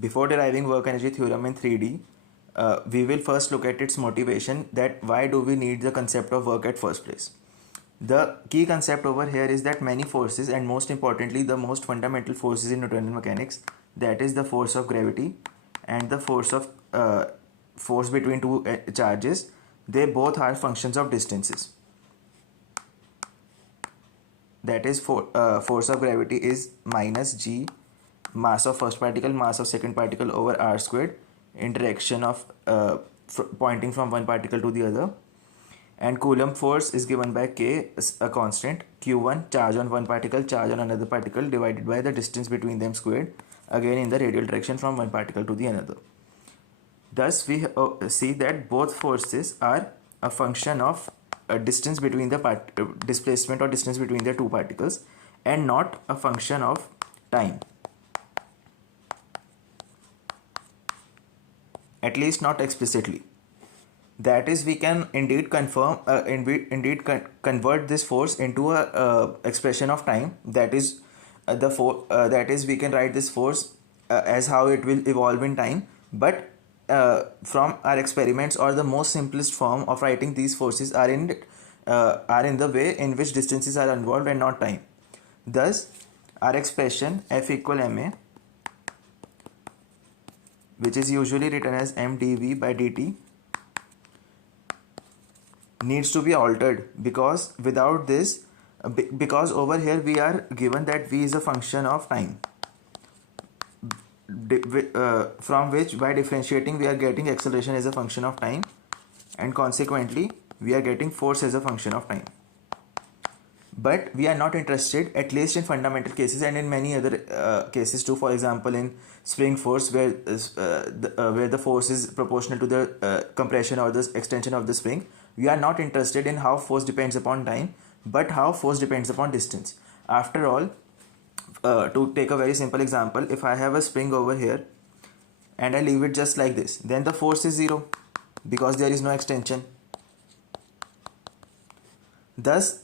Before deriving work energy theorem in 3D, we will first look at its motivation, that why do we need the concept of work at first place. The key concept over here is that many forces, and most importantly the most fundamental forces in Newtonian mechanics, that is the force of gravity and the force between two charges, they both are functions of distances. That is, force of gravity is minus g mass of first particle mass of second particle over r squared in direction of pointing from one particle to the other, and Coulomb force is given by k, a constant, q1 charge on one particle, charge on another particle, divided by the distance between them squared, again in the radial direction from one particle to the another. Thus we see that both forces are a function of distance between the displacement or distance between the two particles, and not a function of time, at least not explicitly. That is, we can indeed convert this force into a expression of time. That is, that is, we can write this force as how it will evolve in time, but from our experiments, or the most simplest form of writing these forces are in the way in which distances are involved and not time. Thus our expression F equal ma, which is usually written as mdv by dt, needs to be altered, because without this, because over here we are given that v is a function of time, from which by differentiating we are getting acceleration as a function of time, and consequently we are getting force as a function of time. But we are not interested, at least in fundamental cases and in many other cases too. For example, in spring force, where the force is proportional to the compression or the extension of the spring, we are not interested in how force depends upon time, but how force depends upon distance. After all, to take a very simple example, if I have a spring over here and I leave it just like this, then the force is 0, because there is no extension. Thus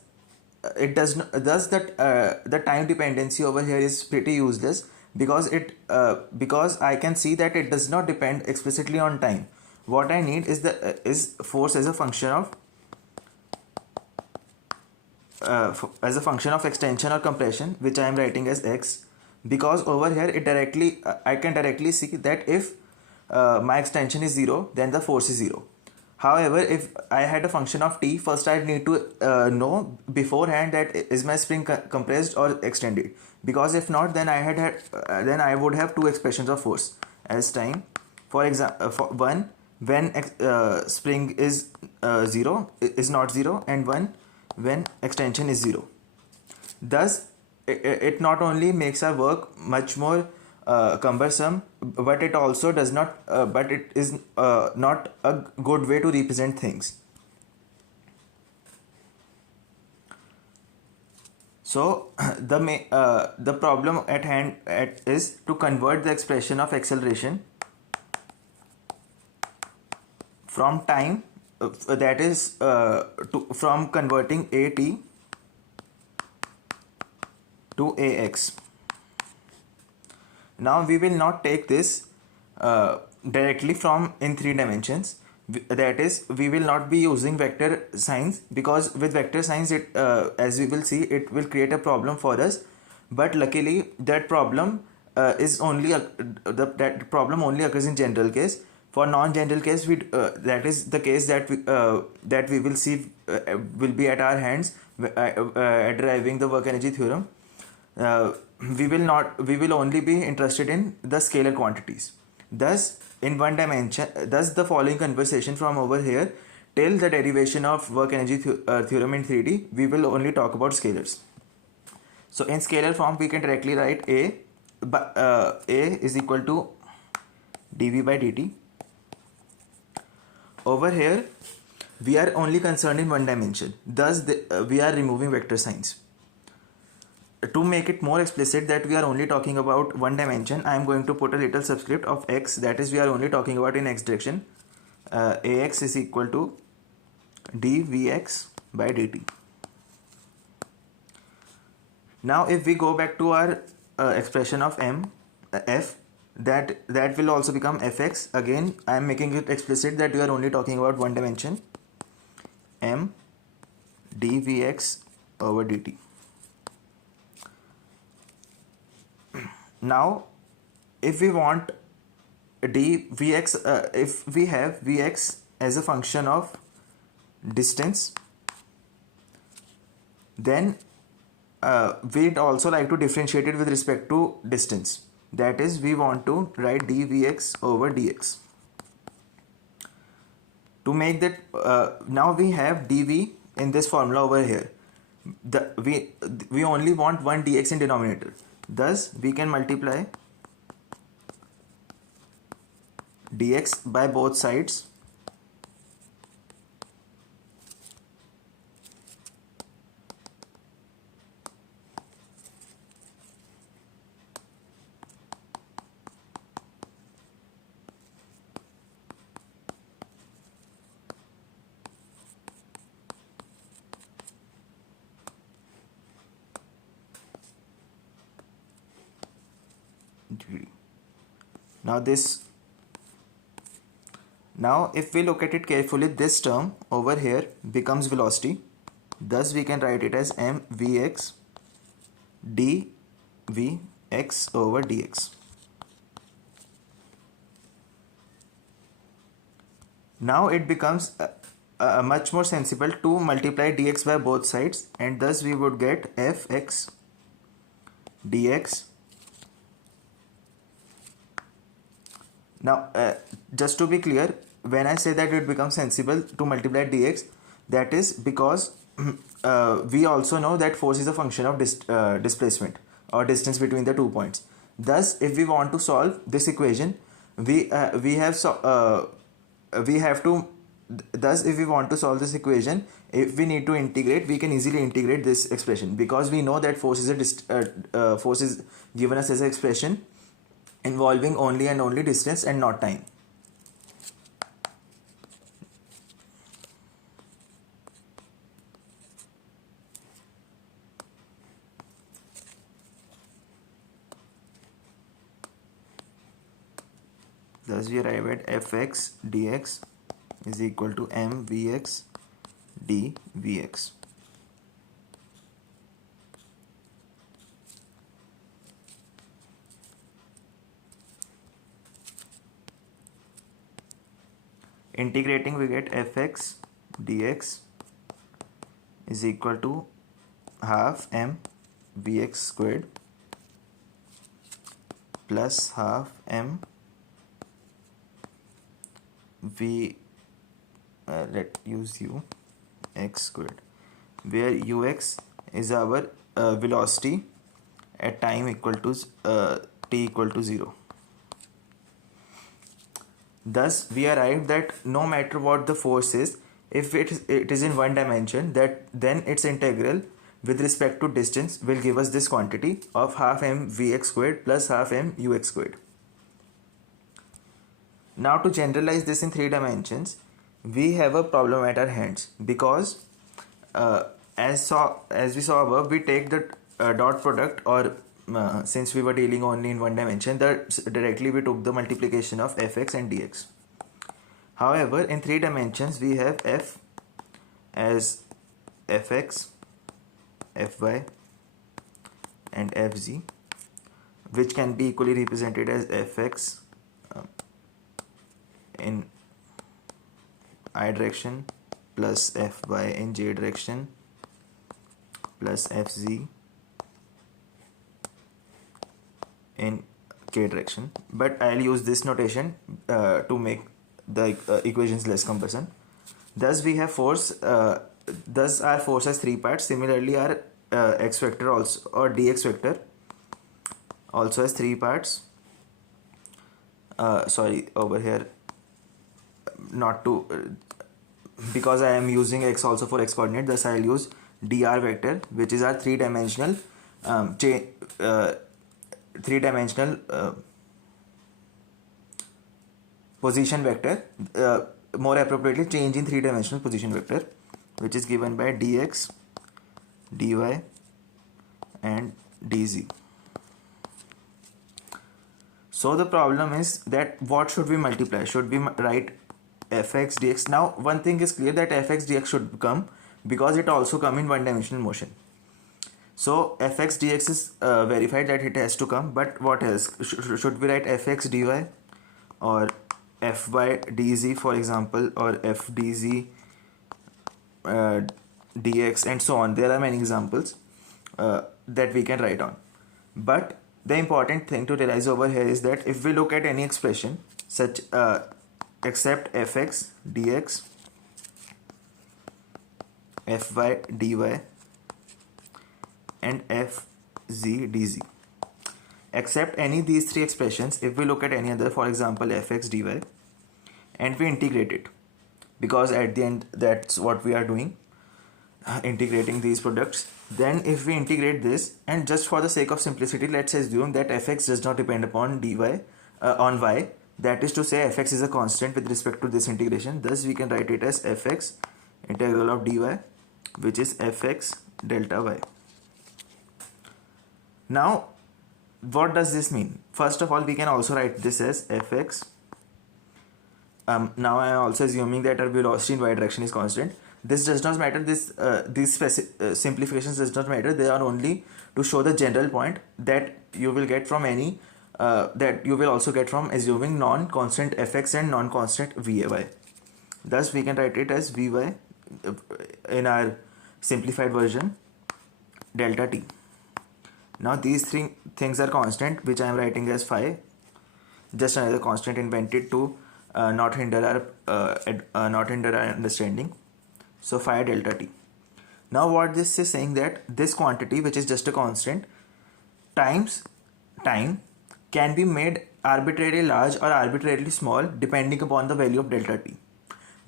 the time dependency over here is pretty useless, because I can see that it does not depend explicitly on time. What I need is force as a function of extension or compression, which I am writing as x, because over here I can directly see that if my extension is 0, then the force is 0. However, if I had a function of t, first I need to know beforehand that is my spring compressed or extended, because if not, then I would have two expressions of force as time. For example, one when spring is 0 is not 0, and one when extension is 0. Thus it not only makes our work much more cumbersome, but it also does not but it is not a good way to represent things. So the problem at hand is to convert the expression of acceleration from time, that is from converting at to ax. Now we will not take this directly from in 3 dimensions. That is, we will not be using vector signs, because with vector signs, it as we will see, it will create a problem for us. But luckily that problem that problem only occurs in general case. For non-general case, that is the case that we will see will be at our hands at deriving the work energy theorem. We will only be interested in the scalar quantities. Thus in one dimension, thus the following conversation from over here till the derivation of work energy theorem in 3D, we will only talk about scalars. So in scalar form, we can directly write a is equal to dv by dt. Over here we are only concerned in one dimension, thus we are removing vector signs. To make it more explicit that we are only talking about one dimension, I am going to put a little subscript of x, that is, we are only talking about in x direction. Ax is equal to dvx by dt. Now if we go back to our expression of f, that will also become fx. Again, I am making it explicit that we are only talking about one dimension, m dvx over dt. Now if we want dvx, if we have vx as a function of distance, then we'd also like to differentiate it with respect to distance. That is, we want to write dvx over dx. To make that, now we have dv in this formula over here. We only want one dx in denominator. Thus, we can multiply dx by both sides degree. Now if we look at it carefully, this term over here becomes velocity. Thus we can write it as mvx dvx over dx. Now it becomes much more sensible to multiply dx by both sides, and thus we would get fx dx. Now just to be clear, when I say that it becomes sensible to multiply dx, that is because we also know that force is a function of displacement or distance between the 2 points. Thus if we want to solve this equation, we have to, thus if we want to solve this equation, if we need to integrate, we can easily integrate this expression, because we know that force is force is given us as an expression involving only and only distance and not time. Thus we arrive at fx dx is equal to mvx dvx. Integrating, we get fx dx is equal to half m vx squared plus half m v let's use u x squared, where ux is our velocity at time equal to t equal to 0. Thus we arrived that no matter what the force is, if it is in one dimension, then its integral with respect to distance will give us this quantity of half m vx squared plus half m ux squared. Now to generalize this in 3 dimensions, we have a problem at our hands, because as we saw above, we take the dot product, or since we were dealing only in one dimension, directly we took the multiplication of fx and dx. However, in 3 dimensions we have f as fx, fy and fz, which can be equally represented as fx in I direction plus fy in j direction plus fz in k direction, but I'll use this notation to make the equations less cumbersome. Thus we have force, thus our force has 3 parts. Similarly our x vector also, or dx vector also has 3 parts. Sorry, over here, not to because I am using x also for x coordinate, thus I'll use dr vector, which is our 3-dimensional position vector, more appropriately change in 3-dimensional position vector, which is given by dx, dy and dz. So the problem is that what should we multiply? Should we write fx dx? Now one thing is clear, that fx dx should come because it also come in one dimensional motion. So fx dx is verified that it has to come, but what else? Should we write fx dy or fy dz, for example, or f dz dx and so on? There are many examples that we can write on. But the important thing to realize over here is that if we look at any expression such except fx dx, fy dy and fz dz, except any these three expressions, if we look at any other, for example fx dy, and we integrate it, because at the end that's what we are doing, integrating these products, then if we integrate this, and just for the sake of simplicity, let's assume that fx does not depend upon dy on y, that is to say fx is a constant with respect to this integration. Thus we can write it as fx integral of dy, which is fx delta y. Now what does this mean? First of all, we can also write this as fx. Now I am also assuming that our velocity in y direction is constant. This does not matter. These simplifications does not matter. They are only to show the general point that you will get from any that you will also get from assuming non-constant fx and non-constant vy. Thus we can write it as vy in our simplified version delta t. Now these three things are constant, which I am writing as phi, just another constant invented to not hinder our understanding. So phi delta t. Now what this is saying, that this quantity, which is just a constant, times time, can be made arbitrarily large or arbitrarily small depending upon the value of delta t.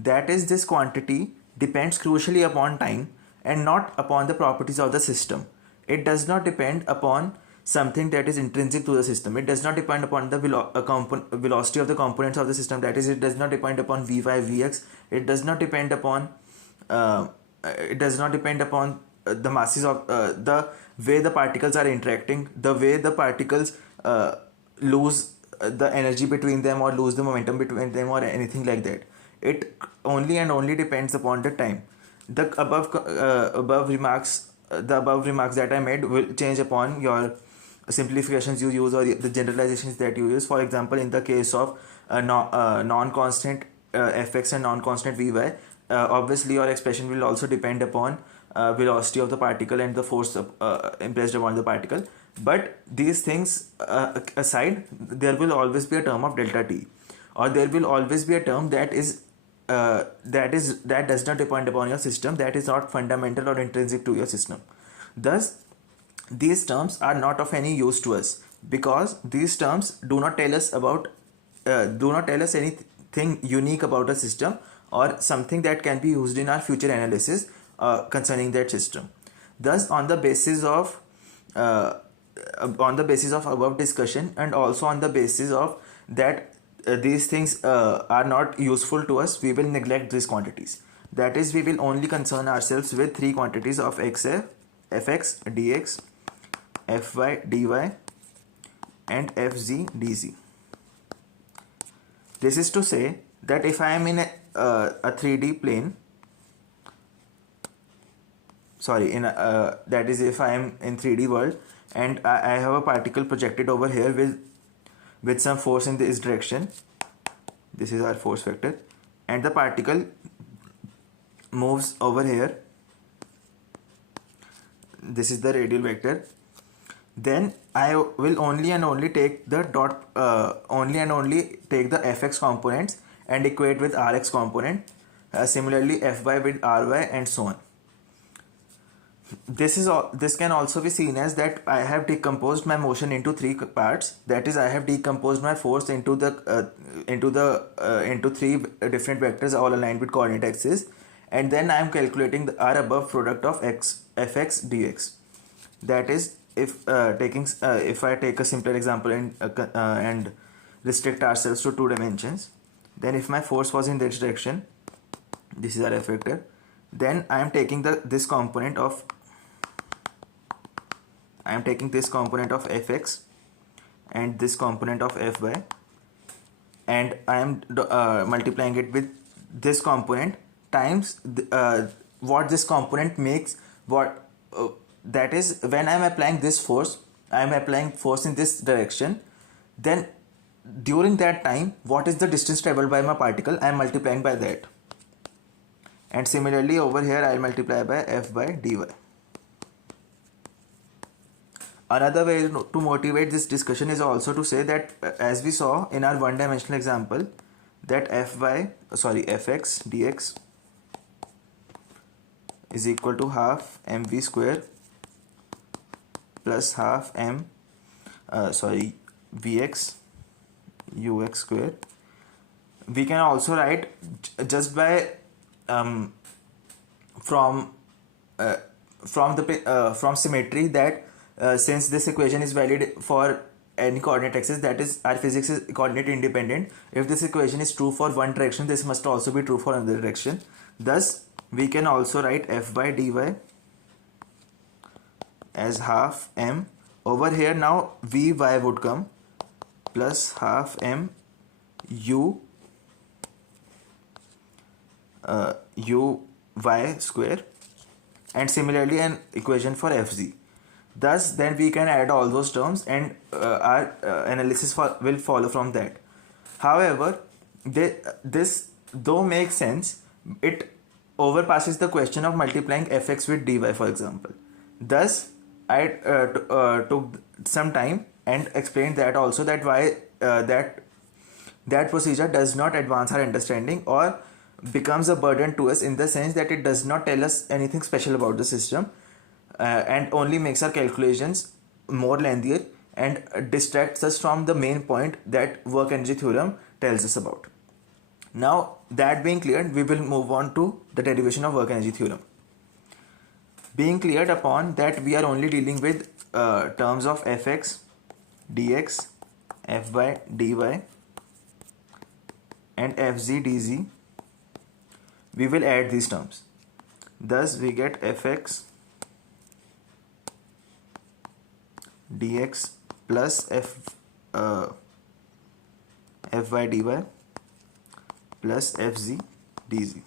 That is, this quantity depends crucially upon time and not upon the properties of the system. It does not depend upon something that is intrinsic to the system. It does not depend upon the velocity of the components of the system. That is, it does not depend upon vy, vx. It does not depend upon the masses of the way the particles are interacting, the way the particles lose the energy between them or lose the momentum between them or anything like that. It only and only depends upon the time. The above remarks that I made will change upon your simplifications you use or the generalizations that you use. For example, in the case of non-constant fx and non-constant vy, obviously your expression will also depend upon velocity of the particle and the force impressed upon the particle. But these things aside, there will always be a term of delta t, or there will always be a term that does not depend upon your system, that is not fundamental or intrinsic to your system. Thus these terms are not of any use to us, because these terms do not tell us anything unique about a system or something that can be used in our future analysis concerning that system. Thus on the basis of above discussion, and also on the basis of that these things are not useful to us, we will neglect these quantities. That is, we will only concern ourselves with three quantities of fx dx, fy dy and fz dz. This is to say that if I am in a 3D plane, that is, if I am in 3D world and I have a particle projected over here with some force in this direction, this is our force vector, and the particle moves over here, this is the radial vector, then I will only and only take the fx components and equate with rx component, similarly fy with ry and so on. This can also be seen as that I have decomposed my motion into three parts. That is, I have decomposed my force into three different vectors all aligned with coordinate axis, and then I am calculating the r above product of fx dx. That is, if I take a simpler example and restrict ourselves to 2 dimensions, then if my force was in this direction, this is our f vector, then I am taking this component of fx and this component of Fy, and I am multiplying it with this component times what this component makes, what that is, when I am applying this force, I am applying force in this direction, then during that time what is the distance traveled by my particle, I am multiplying by that. And similarly over here I will multiply by F by dy. Another way to motivate this discussion is also to say that as we saw in our one dimensional example, that fx dx is equal to half mv square plus half vx ux square. We can also write just by from symmetry that since this equation is valid for any coordinate axis, that is, our physics is coordinate independent. If this equation is true for one direction, this must also be true for another direction. Thus we can also write f by dy as half m. Over here now vy would come plus half m u uy square, and similarly an equation for fz. Thus then we can add all those terms and our analysis will follow from that. However, this though makes sense, it overpasses the question of multiplying fx with dy, for example. Thus I took some time and explained that also, that why that procedure does not advance our understanding or becomes a burden to us, in the sense that it does not tell us anything special about the system and only makes our calculations more lengthier and distracts us from the main point that work energy theorem tells us about. Now that being cleared, we will move on to the derivation of work energy theorem. Being cleared upon that we are only dealing with terms of fx dx, f by dy and fz dz, we will add these terms. Thus we get fx dx plus f by dy plus fz dz.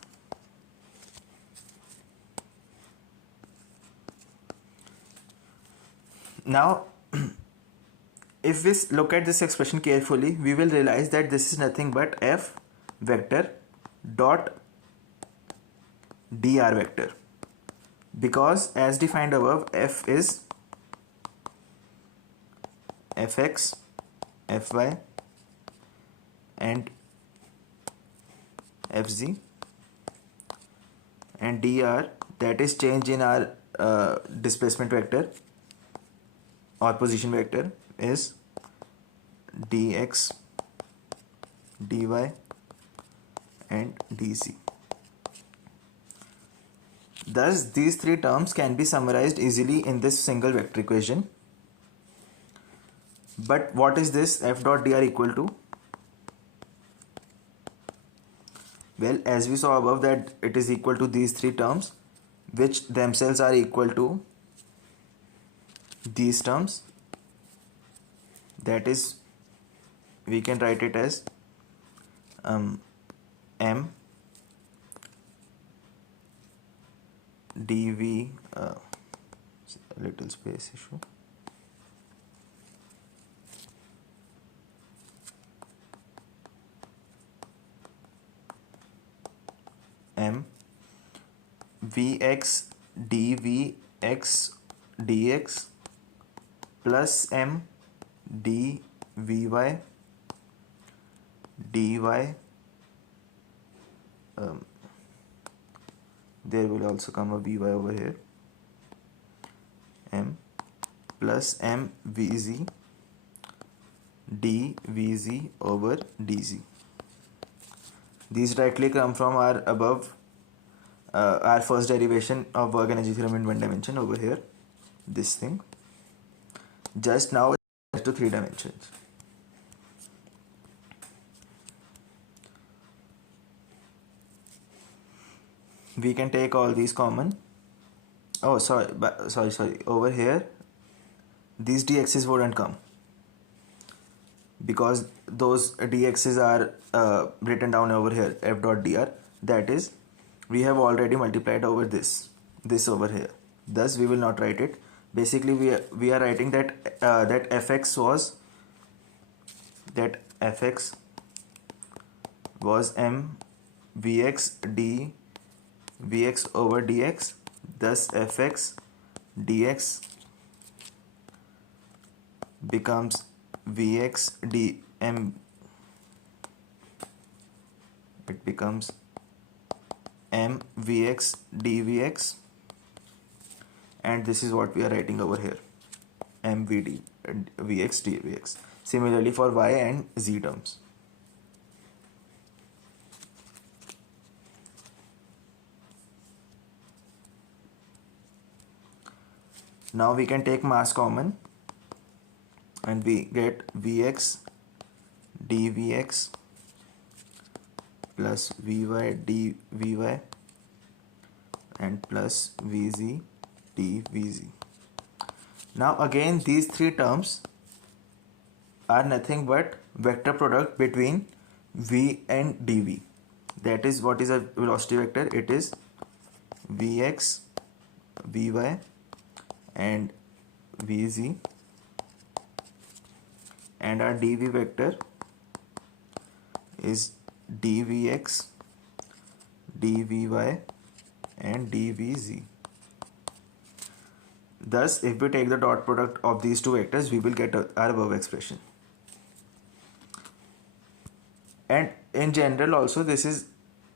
Now if we look at this expression carefully, we will realize that this is nothing but f vector dot dr vector, because as defined above, f is fx, fy and fz, and dr, that is change in our displacement vector or position vector, is dx, dy and dz. Thus these three terms can be summarized easily in this single vector equation. But what is this f dot dr equal to? Well, as we saw above, that it is equal to these three terms, which themselves are equal to these terms. That is, we can write it as m dv, little space issue, m vx dvx dx plus m dvy dy, there will also come a vy over here, m plus m vz dvz over dz. These directly come from our above our first derivation of work energy theorem in one dimension over here, this thing. Just now it's to 3 dimensions. We can take all these common. Oh, sorry, over here these dx's wouldn't come. because those dx's are written down over here, f dot dr, that is we have already multiplied over this over here, thus we will not write it. Basically we are writing that that fx was m vx d vx over dx, thus fx dx becomes vx dm, it becomes m vx dvx, and this is what we are writing over here, mvd vx dvx. Similarly for y and z terms. Now we can take mass common and we get vx dvx plus vy dvy and plus vz dvz. Now again these three terms are nothing but vector product between v and dv. That is what is a velocity vector. It is vx vy and vz, and our dv vector is dvx dvy and dvz. Thus if we take the dot product of these two vectors, we will get our above expression. And in general also, this is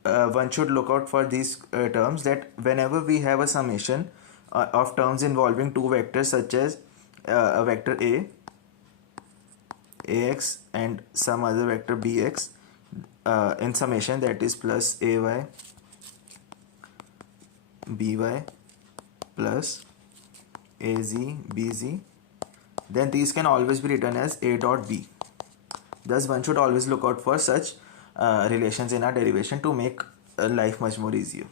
one should look out for these terms, that whenever we have a summation of terms involving two vectors, such as a vector ax and some other vector bx, in summation, that is plus ay by plus az bz, then these can always be written as a dot b. Thus one should always look out for such relations in our derivation to make life much more easier.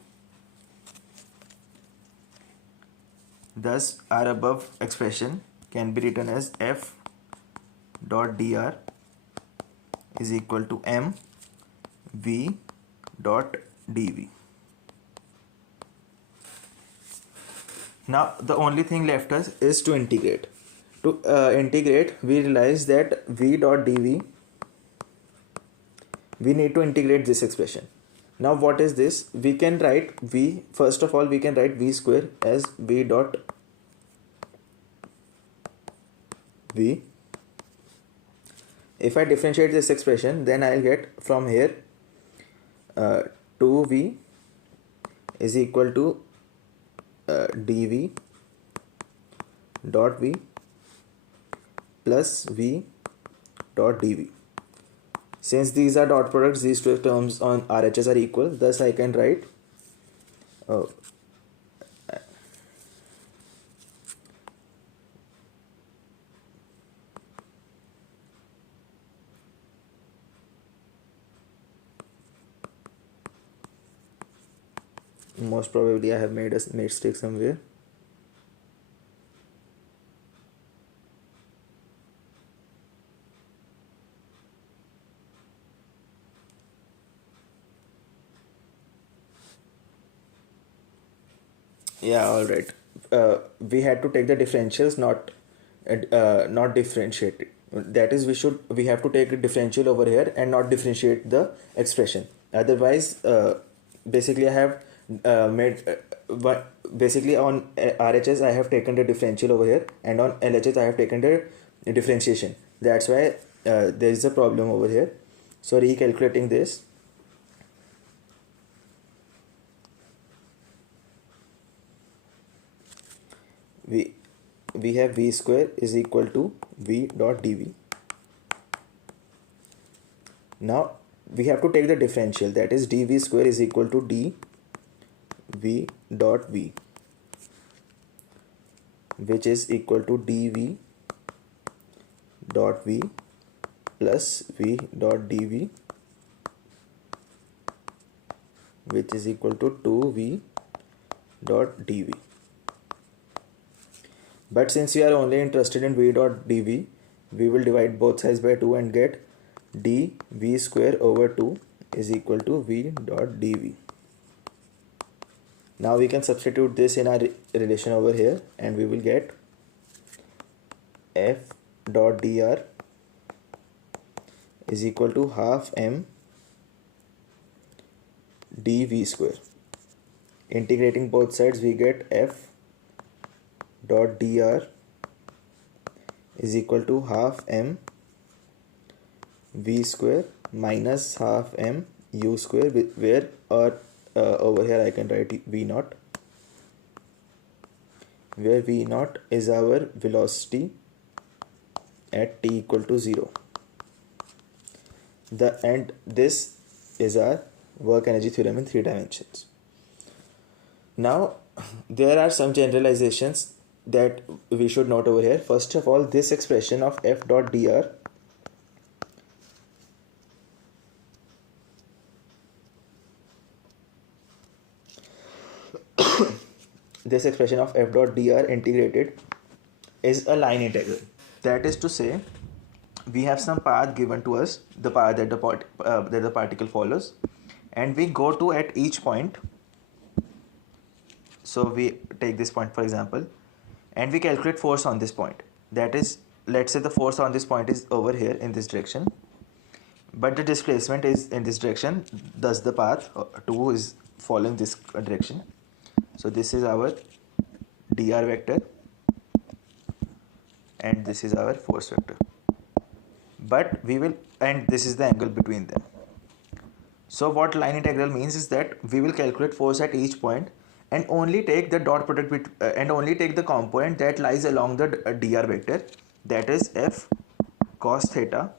Thus our above expression can be written as f dot dr is equal to m v dot dv. Now the only thing left us is to integrate. To integrate, we realize that v dot dv, we need to integrate this expression. Now what is this? We can write v, first of all we can write v square as v dot v. If I differentiate this expression, then I'll get from here 2v is equal to dv dot v plus v dot dv. Since these are dot products, these two terms on RHS are equal, thus I can write most probably I have made a mistake somewhere. Yeah, all right. We had to take the differentials, not differentiate it. That is, we have to take a differential over here and not differentiate the expression. Otherwise, basically I have basically on RHS I have taken the differential over here, and on LHS I have taken the differentiation. That's why there is a problem over here. So recalculating this, we have v square is equal to v dot dv. Now we have to take the differential, that is dv square is equal to dv dot v, which is equal to dv dot v plus v dot dv, which is equal to 2v dot dv. But since we are only interested in v dot dv, we will divide both sides by 2 and get dv square over 2 is equal to v dot dv. Now we can substitute this in our relation over here and we will get f dot dr is equal to half m dv square. Integrating both sides we get f dot dr is equal to half m v square minus half m u square, where over here I can write v naught, where v naught is our velocity at t equal to 0. And this is our work energy theorem in 3 dimensions. Now there are some generalizations that we should note over here. First of all, this expression of f dot dr this expression of f dot dr integrated is a line integral. That is to say, we have some path given to us, the path that the particle follows, and we go to at each point. So we take this point for example, and we calculate force on this point. That is, let's say the force on this point is over here in this direction, but the displacement is in this direction, thus the path 2 is following this direction. So this is our dr vector and this is our force vector, but we will, and this is the angle between them. So what line integral means is that we will calculate force at each point and only take the dot product and only take the component that lies along the dr vector, that is f cos theta,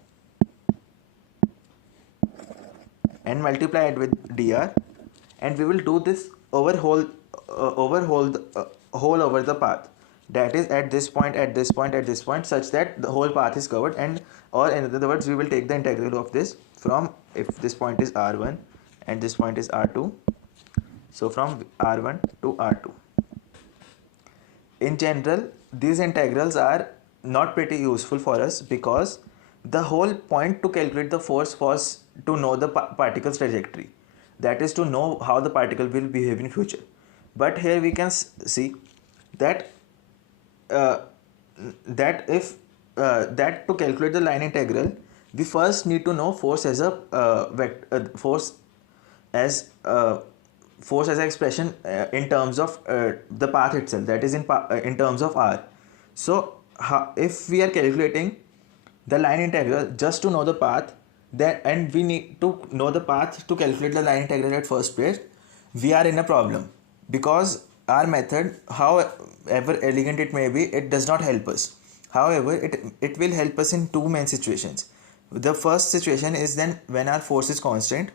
and multiply it with dr, and we will do this over whole over the path, that is at this point, at this point, at this point, such that the whole path is covered. And or in other words, we will take the integral of this from, if this point is r1 and this point is r2, so from r1 to r2. In general, these integrals are not pretty useful for us because the whole point to calculate the force was to know the particle's trajectory, that is to know how the particle will behave in future. But here we can see that if to calculate the line integral, we first need to know force as a force as an expression in terms of the path itself, that is in terms of r. So if we are calculating the line integral just to know the path, then and we need to know the path to calculate the line integral at first place, we are in a problem, because our method, however elegant it may be, it does not help us. However, it will help us in two main situations. The first situation is then when our force is constant,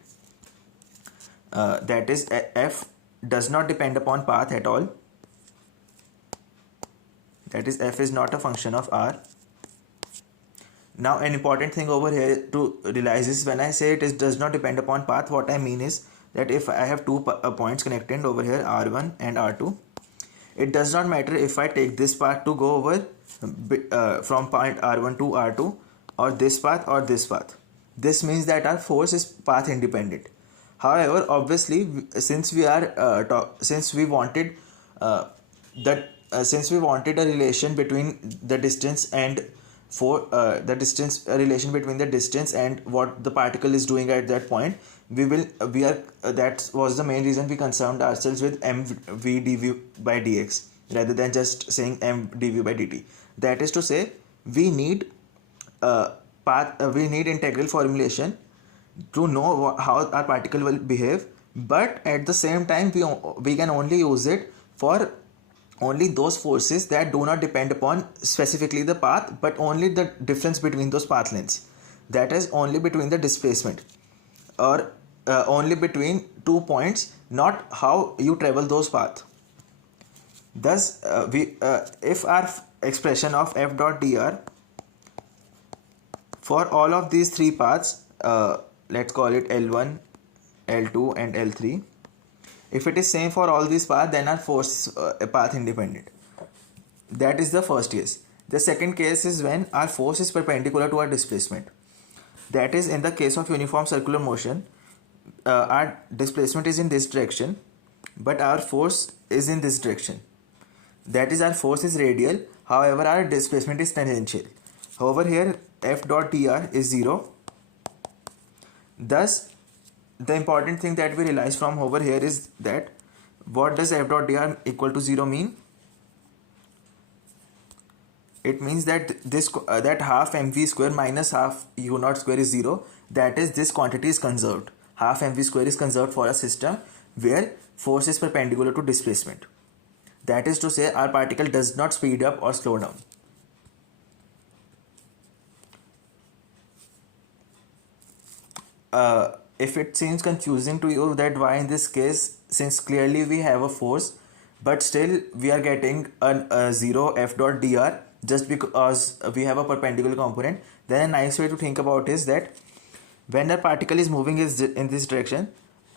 that is f does not depend upon path at all, that is f is not a function of r. Now an important thing over here to realize is, when I say it does not depend upon path, what I mean is that if I have two points connected over here, r1 and r2, it does not matter if I take this path to go over from point r1 to r2, or this path or this path. This means that our force is path independent. However, obviously, since we wanted a relation between the distance and relation between the distance and what the particle is doing at that point, that was the main reason we concerned ourselves with mv dv by dx rather than just saying m dv by dt. That is to say, we need integral formulation to know how our particle will behave, but at the same time we can only use it for only those forces that do not depend upon specifically the path, but only the difference between those path lengths, that is only between the displacement, or only between 2 points, not how you travel those paths. Thus if our expression of f dot dr for all of these three paths, let's call it L1, L2 and L3, if it is same for all these paths, then our force is path independent. That is the first case. The second case is when our force is perpendicular to our displacement. That is, in the case of uniform circular motion, our displacement is in this direction, but our force is in this direction. That is, our force is radial, however our displacement is tangential. Over here F dot dr is 0. Thus, the important thing that we realize from over here is that what does F dot dr equal to 0 mean? It means that this that half mv square minus half u naught square is 0. That is, this quantity is conserved. Half mv square is conserved for a system where force is perpendicular to displacement. That is to say, our particle does not speed up or slow down. If it seems confusing to you that why in this case, since clearly we have a force but still we are getting a 0 F dot dr just because we have a perpendicular component, then a nice way to think about is that when the particle is moving in this direction,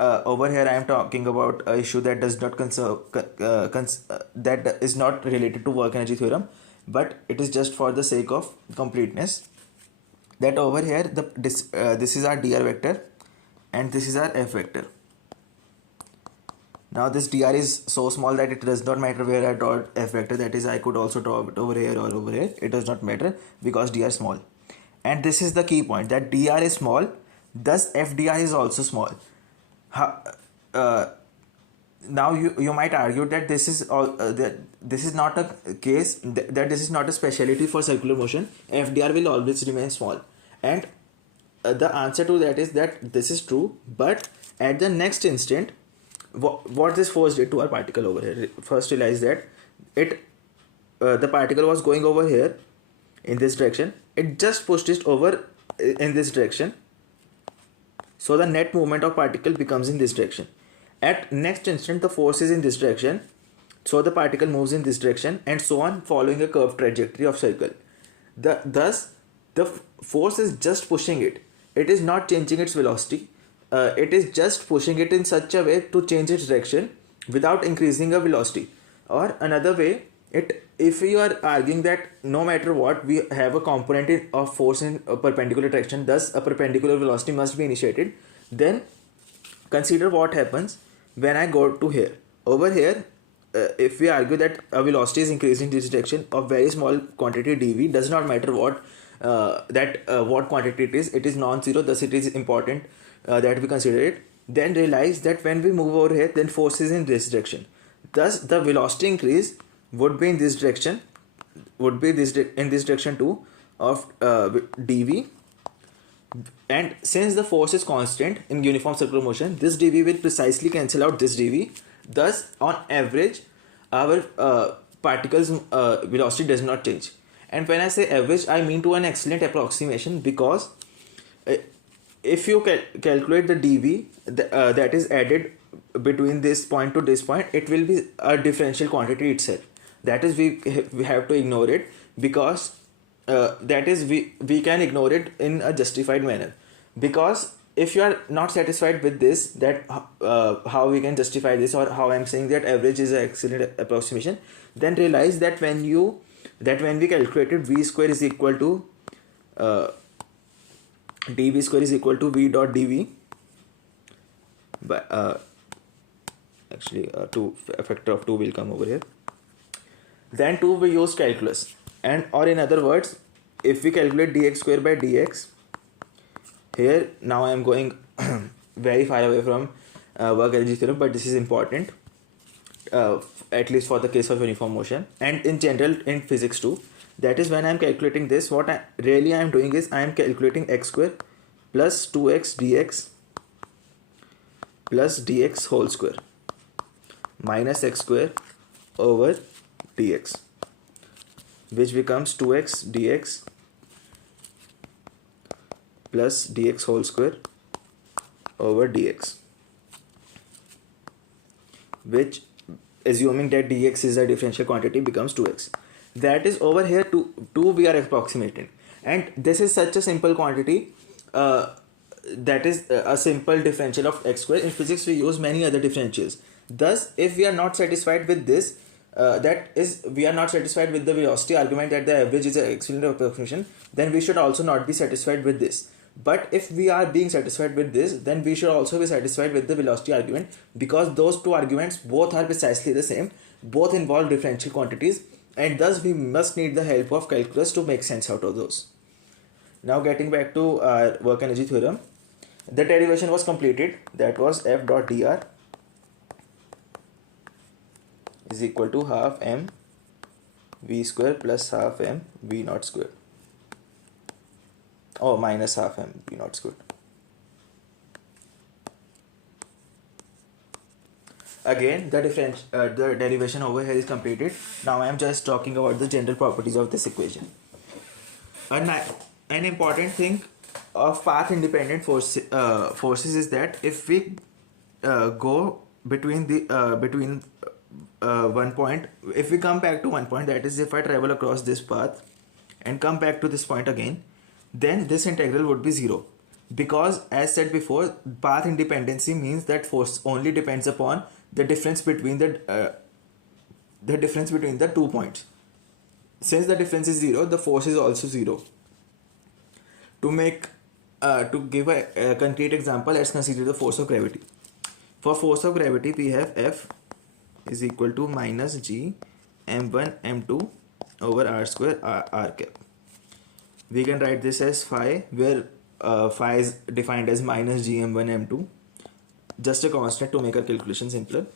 over here I am talking about an issue that does not that is not related to work energy theorem, but it is just for the sake of completeness, that over here this is our dr vector and this is our f vector. Now this dr is so small that it does not matter where I draw f vector, that is I could also draw it over here or over here, it does not matter because dr is small. And this is the key point, that dr is small, thus f dr is also small. Now you might argue that this is this is not a case, that this is not a speciality for circular motion, f dr will always remain small. And the answer to that is that this is true, but at the next instant, what this force did to our particle over here, first realize that the particle was going over here in this direction, it just pushed it over in this direction, so the net movement of particle becomes in this direction. At next instant, the force is in this direction, so the particle moves in this direction, and so on, following a curved trajectory of circle. Thus the force is just pushing it, it is not changing its velocity. It is just pushing it in such a way to change its direction without increasing a velocity. Or another way, if you are arguing that no matter what, we have a component of force in a perpendicular direction, thus a perpendicular velocity must be initiated, then consider what happens when I go to here. Over here, if we argue that a velocity is increasing in this direction of very small quantity dv, does not matter what what quantity it is non-zero, thus it is important that we consider it. Then realize that when we move over here, then force is in this direction, thus the velocity increase would be in this direction, would be in this direction too of dv. And since the force is constant in uniform circular motion, this dv will precisely cancel out this dv, thus on average our particle's velocity does not change. And when I say average, I mean to an excellent approximation, because if you calculate the dv that is added between this point to this point, it will be a differential quantity itself. That is, we have to ignore it, because that is we can ignore it in a justified manner. Because if you are not satisfied with this, that how we can justify this, or how I am saying that average is an excellent approximation, then realize that when we calculated v square is equal to dv square is equal to v dot dv, but actually a factor of 2 will come over here. Then too we use calculus, and or in other words, if we calculate dx square by dx, here now I am going very far away from work energy theorem, but this is important, at least for the case of uniform motion and in general in physics too. That is, when I am calculating this, what I am doing is I am calculating x square plus 2x dx plus dx whole square minus x square over dx, which becomes 2x dx plus dx whole square over dx, which, assuming that dx is a differential quantity, becomes 2x. That is, over here 2 we are approximating, and this is such a simple quantity, that is a simple differential of x square. In physics we use many other differentials. Thus, if we are not satisfied with this, that is, we are not satisfied with the velocity argument that the average is an excellent approximation, then we should also not be satisfied with this. But if we are being satisfied with this, then we should also be satisfied with the velocity argument, because those two arguments both are precisely the same, both involve differential quantities, and thus we must need the help of calculus to make sense out of those. Now getting back to our work energy theorem, the derivation was completed. That was F dot dr is equal to half m v square plus half m v naught square, or minus half m v naught square. Again, the derivation over here is completed. Now I am just talking about the general properties of this equation. An important thing of path independent forces is that if we go between one point, if we come back to one point, that is if I travel across this path and come back to this point again, then this integral would be 0, because as said before, path independency means that force only depends upon the difference between the two points. Since the difference is 0, the force is also 0. To give a concrete example, let's consider the force of gravity. For force of gravity, we have F is equal to minus G m1 m2 over r square r cap. We can write this as phi, where phi is defined as minus G m1 m2, just a constant to make our calculation simpler.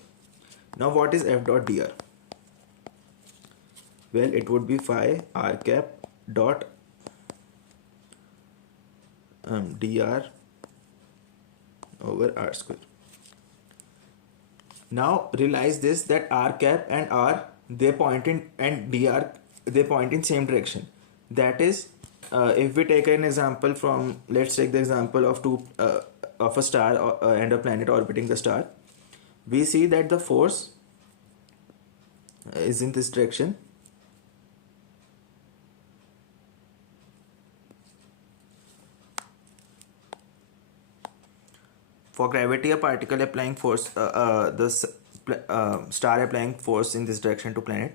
Now what is F dot dr? Well, it would be phi r cap dot dr over r square. Now realize this, that r cap and r, they point in, and dr, they point in same direction. That is, if we take an example from, let's take the example of a star and a planet orbiting the star, we see that the force is in this direction. For gravity, a particle applying force, star applying force in this direction to planet.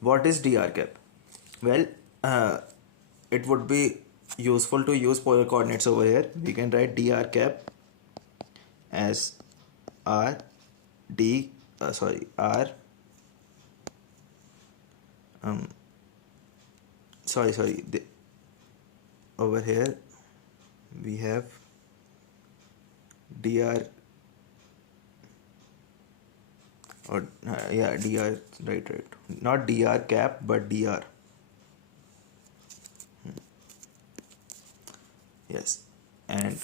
What is dr cap? Well, it would be useful to use polar coordinates over here. We can write dr cap as r d r over here we have dr, or dr, right, not dr cap but dr. Yes, and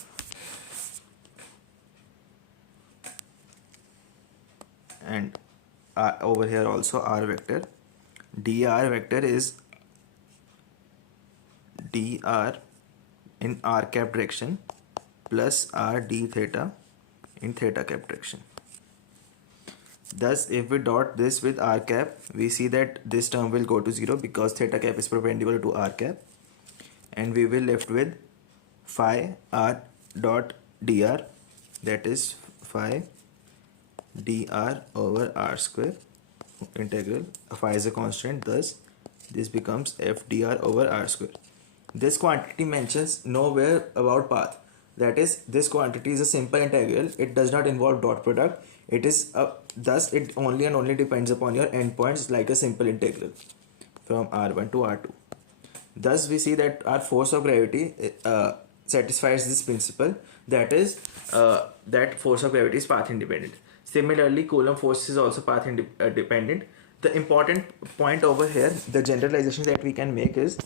over here also r vector. Dr vector is dr in r cap direction plus r d theta in theta cap direction. Thus, if we dot this with r cap, we see that this term will go to 0 because theta cap is perpendicular to r cap, and we will left with phi r dot dr, that is phi dr over r square integral. Phi is a constant, thus this becomes f dr over r square. This quantity mentions nowhere about path. That is, this quantity is a simple integral. It does not involve dot product. It is thus it only and only depends upon your endpoints, like a simple integral from r1 to r2. Thus we see that our force of gravity satisfies this principle, that is that force of gravity is path independent. Similarly, Coulomb force is also path dependent. The important point over here, the generalization that we can make is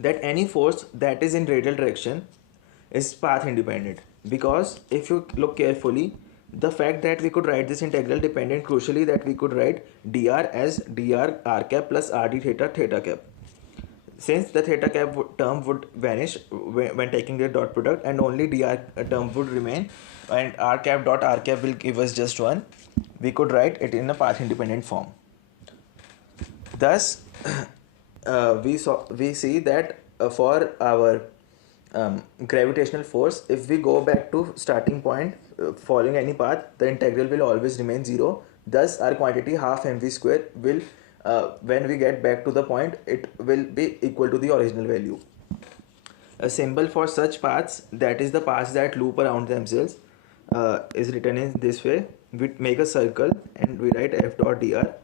that any force that is in radial direction is path independent, because if you look carefully, the fact that we could write this integral depended crucially that we could write dr as dr r cap plus rd theta theta cap. Since the theta cap term would vanish when taking the dot product, and only dr term would remain, and r cap dot r cap will give us just 1, we could write it in a path independent form. Thus we see that for our gravitational force, if we go back to starting point following any path, the integral will always remain 0, Thus our quantity half mv square will when we get back to the point, it will be equal to the original value. A symbol for such paths, that is the paths that loop around themselves, is written in this way. We make a circle and we write f dot dr,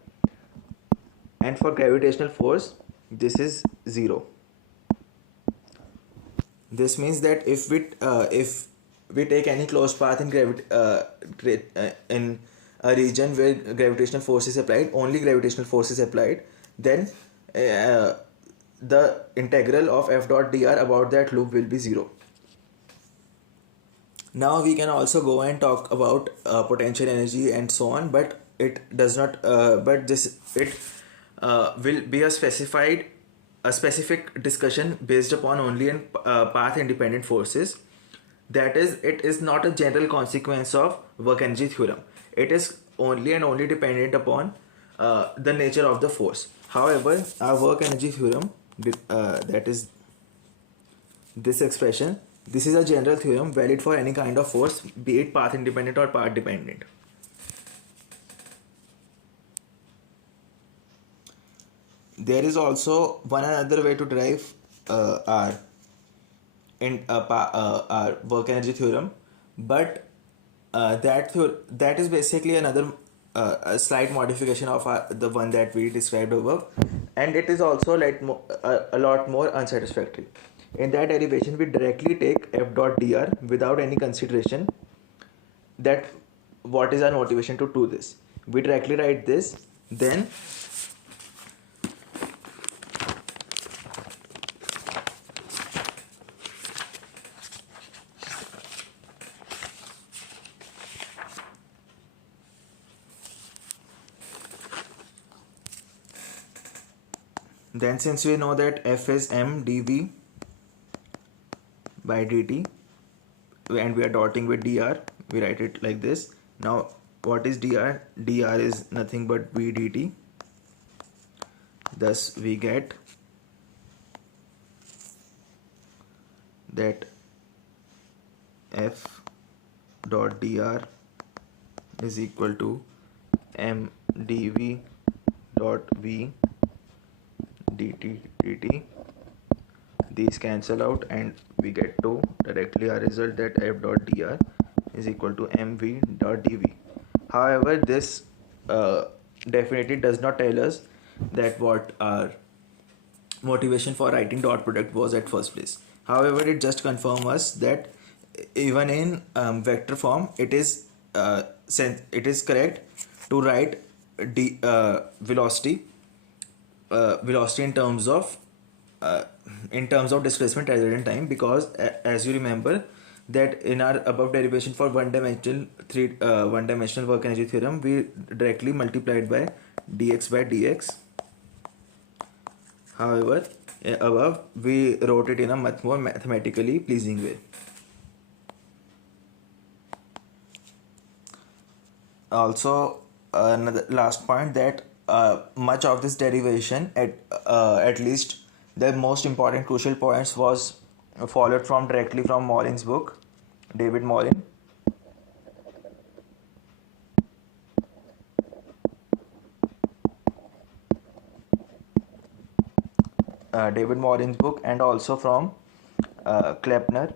and for gravitational force this is 0. This means that if we take any closed path in in a region where gravitational force is applied, only gravitational force is applied, then the integral of f dot dr about that loop will be 0. Now we can also go and talk about potential energy and so on, but it does not. But this it will be a specific discussion based upon only in path independent forces. That is, it is not a general consequence of work energy theorem. It is only and only dependent upon the nature of the force. However, our work energy theorem, that is this expression, this is a general theorem valid for any kind of force, be it path independent or path dependent. There is also one another way to derive our work energy theorem, but that is basically another a slight modification of the one that we described above, and it is also a lot more unsatisfactory. In that derivation, we directly take f dot dr without any consideration that what is our motivation to do this. We directly write this, then since we know that f is m dv by dt and we are dotting with dr, we write it like this. Now what is dr? Dr is nothing but v dt. Thus we get that f dot dr is equal to m dv dot v dt dt. These cancel out and we get to directly our result that f dot dr is equal to mv dot dv. However, this definitely does not tell us that what our motivation for writing dot product was at first place. However, it just confirms us that even in vector form, it is correct to write velocity in terms of displacement rather than time, because as you remember that in our above derivation for one-dimensional work energy theorem, we directly multiplied by dx by dx. However, above we wrote it in a much more mathematically pleasing way. Also, another last point, that much of this derivation, at least the most important crucial points, was followed directly from Morin's book, David Morin. David Morin's book, and also from Klepner.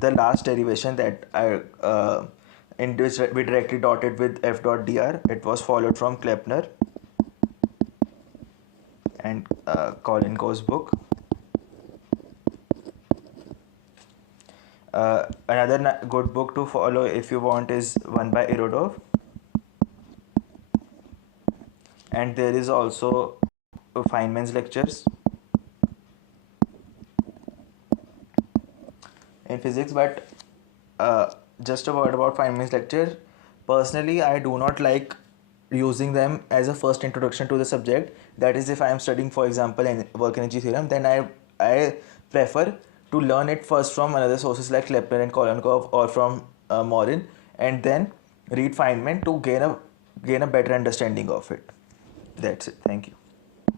The last derivation that in which we directly dotted with f dot dr, it was followed from Klepner and Colin Coe's book. Another good book to follow if you want is one by Irodov, and there is also Feynman's lectures in physics. But just a word about Feynman's lecture. Personally, I do not like using them as a first introduction to the subject. That is, if I am studying, for example, work energy theorem, then I prefer to learn it first from another sources like Klepner and Kollenkov, or from Morin, and then read Feynman to gain a better understanding of it. That's it. Thank you.